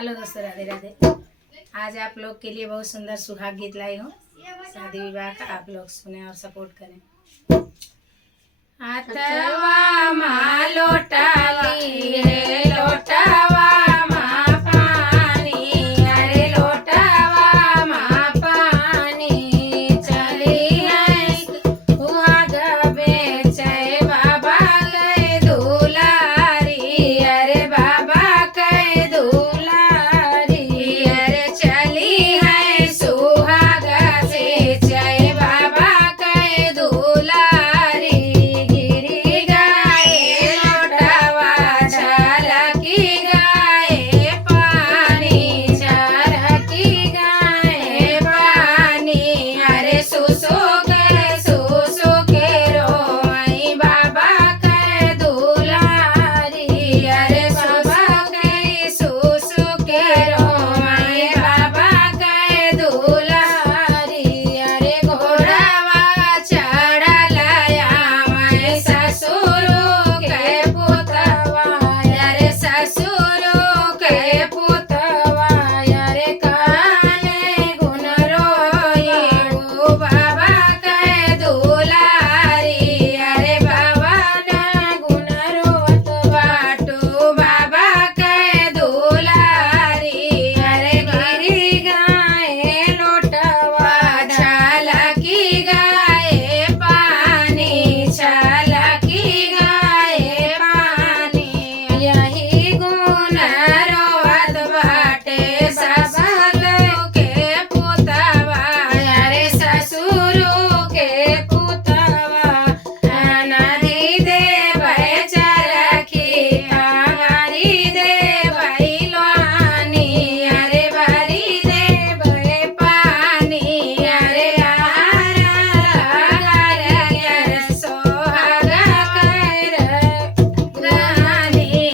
हेलो दोस्तों, राधे राधे। आज आप लोग के लिए बहुत सुंदर सुहाग गीत लाई हूँ। शादी विवाह का आप लोग सुने और सपोर्ट करें। हाथवा माँ लोटा लिए